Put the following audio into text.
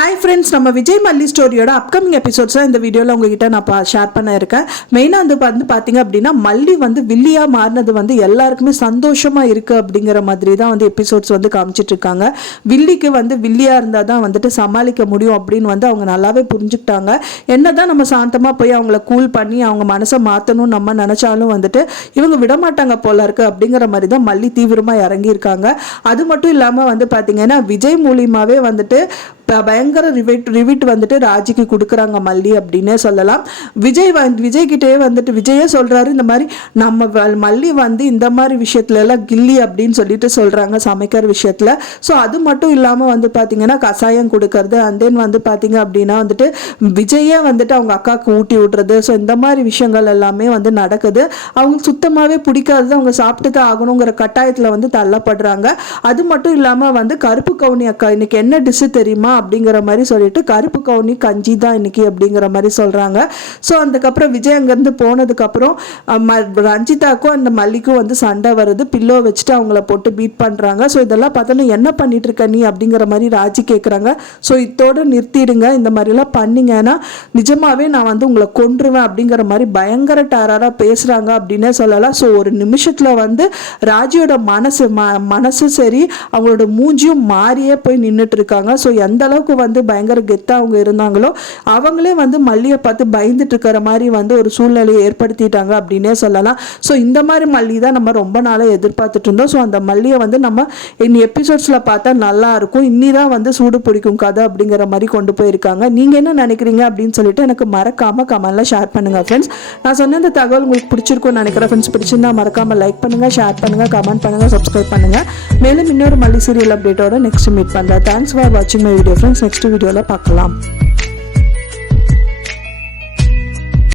Hi friends, நம்ம விஜய் மல்லி ஸ்டோரியோட upcoming episodes இந்த வீடியோவில் உங்ககிட்ட நான் ஷேர் பண்ண இருக்கேன். மெயினாக வந்து பார்த்தீங்க அப்படின்னா மல்லி வந்து வில்லியாக மாறினது வந்து எல்லாருக்குமே சந்தோஷமாக இருக்குது அப்படிங்கிற மாதிரி தான் வந்து எபிசோட்ஸ் வந்து காமிச்சிட்டு இருக்காங்க. வில்லிக்கு வந்து வில்லியாக இருந்தால் தான் வந்துட்டு சமாளிக்க முடியும் அப்படின்னு வந்து அவங்க நல்லாவே புரிஞ்சுக்கிட்டாங்க. என்ன தான் நம்ம சாந்தமாக போய் அவங்கள கூல் பண்ணி அவங்க மனசை மாற்றணும்னு நம்ம நினச்சாலும் வந்துட்டு இவங்க விடமாட்டாங்க போல இருக்கு அப்படிங்கிற மாதிரி தான் மல்லி தீவிரமாக இறங்கியிருக்காங்க. அது மட்டும் இல்லாமல் வந்து பார்த்தீங்கன்னா விஜய் மூலியமாகவே வந்துட்டு பயங்கர ரிவிட் வந்துட்டு ராஜிக்கு கொடுக்குறாங்க மல்லி அப்படின்னே சொல்லலாம். விஜய் கிட்டே வந்துட்டு விஜயே சொல்றாரு, இந்த மாதிரி நம்ம மல்லி வந்து இந்த மாதிரி விஷயத்துல எல்லாம் கில்லி அப்படின்னு சொல்லிட்டு சொல்றாங்க சமைக்கிற விஷயத்துல. ஸோ அது மட்டும் இல்லாமல் வந்து பார்த்தீங்கன்னா கசாயம் கொடுக்கறது, அண்ட் தென் வந்து பார்த்தீங்க அப்படின்னா வந்துட்டு விஜயே வந்துட்டு அவங்க அக்காவுக்கு ஊட்டி விடுறது. ஸோ இந்த மாதிரி விஷயங்கள் எல்லாமே வந்து நடக்குது. அவங்களுக்கு சுத்தமாகவே பிடிக்காதது, அவங்க சாப்பிட்டு தான் ஆகணுங்கிற கட்டாயத்தில் வந்து தள்ளப்படுறாங்க. அது மட்டும் இல்லாமல் வந்து கருப்பு கவுனி அக்கா இன்னைக்கு என்ன டிஷ்ஷு தெரியுமா அப்படிங்கிற மாதிரி சொல்லிட்டு கருப்பு கவுனி கஞ்சி தான் இன்னைக்கு அப்படிங்கிற மாதிரி சொல்றாங்க. ஸோ அதுக்கப்புறம் விஜய் அங்கேருந்து போனதுக்கப்புறம் ரஞ்சிதாக்கும் அந்த மல்லிக்கும் வந்து சண்டை வருது. பில்லோ வச்சுட்டு அவங்கள போட்டு பீட் பண்றாங்க. ஸோ இதெல்லாம் பார்த்தோன்னா என்ன பண்ணிட்டு இருக்க நீ அப்படிங்கிற மாதிரி ராஜி கேட்குறாங்க. ஸோ இதோட நிறுத்திடுங்க, இந்த மாதிரிலாம் பண்ணீங்கன்னா நிஜமாவே நான் வந்து உங்களை கொன்றுவேன் அப்படிங்கிற மாதிரி பயங்கர டேரராக பேசுறாங்க அப்படின்னே சொல்லலாம். ஸோ ஒரு நிமிஷத்துல வந்து ராஜியோட மனசு சரி, அவங்களோட மூஞ்சியும் மாறியே போய் நின்றுட்டு இருக்காங்க. ஸோ எந்த அளவுக்கு வந்து பயங்கர கெத்தா அவங்க இருந்தாங்களோ அவங்களே வந்து மல்லியை பார்த்து பயந்துட்டு இருக்கிற மாதிரி வந்து ஒரு சூழ்நிலையை ஏற்படுத்திட்டாங்க அப்படின்னே சொல்லலாம். ஸோ இந்த மாதிரி மல்லி தான் நம்ம ரொம்ப நாளாக எதிர்பார்த்துட்டு இருந்தோம். ஸோ அந்த மல்லியை வந்து நம்ம இன்னி எபிசோட்ஸில் பார்த்தா நல்லா இருக்கும், இன்னிதான் வந்து சூடு பிடிக்கும் கதை அப்படிங்கிற மாதிரி கொண்டு போயிருக்காங்க. நீங்க என்ன நினைக்கிறீங்க அப்படின்னு சொல்லிட்டு எனக்கு மறக்காம கமெண்ட்ல ஷேர் பண்ணுங்க ஃப்ரெண்ட்ஸ். நான் சொன்ன இந்த தகவல் உங்களுக்கு பிடிச்சிருக்கும்னு நினைக்கிறேன் ஃப்ரெண்ட்ஸ். பிடிச்சிருந்தா மறக்காம லைக் பண்ணுங்க, ஷேர் பண்ணுங்க, கமெண்ட் பண்ணுங்க, சப்ஸ்கிரைப் பண்ணுங்க. மேலும் இன்னொரு மல்லி சீரியல் அப்டேட்டோட நெக்ஸ்ட் மீட் பண்றேன். தேங்க்ஸ் ஃபார் வாட்சிங் மை வீடியோ ஃப்ரெண்ட்ஸ். நெக்ஸ்ட் வீடியோல பார்க்கலாம்.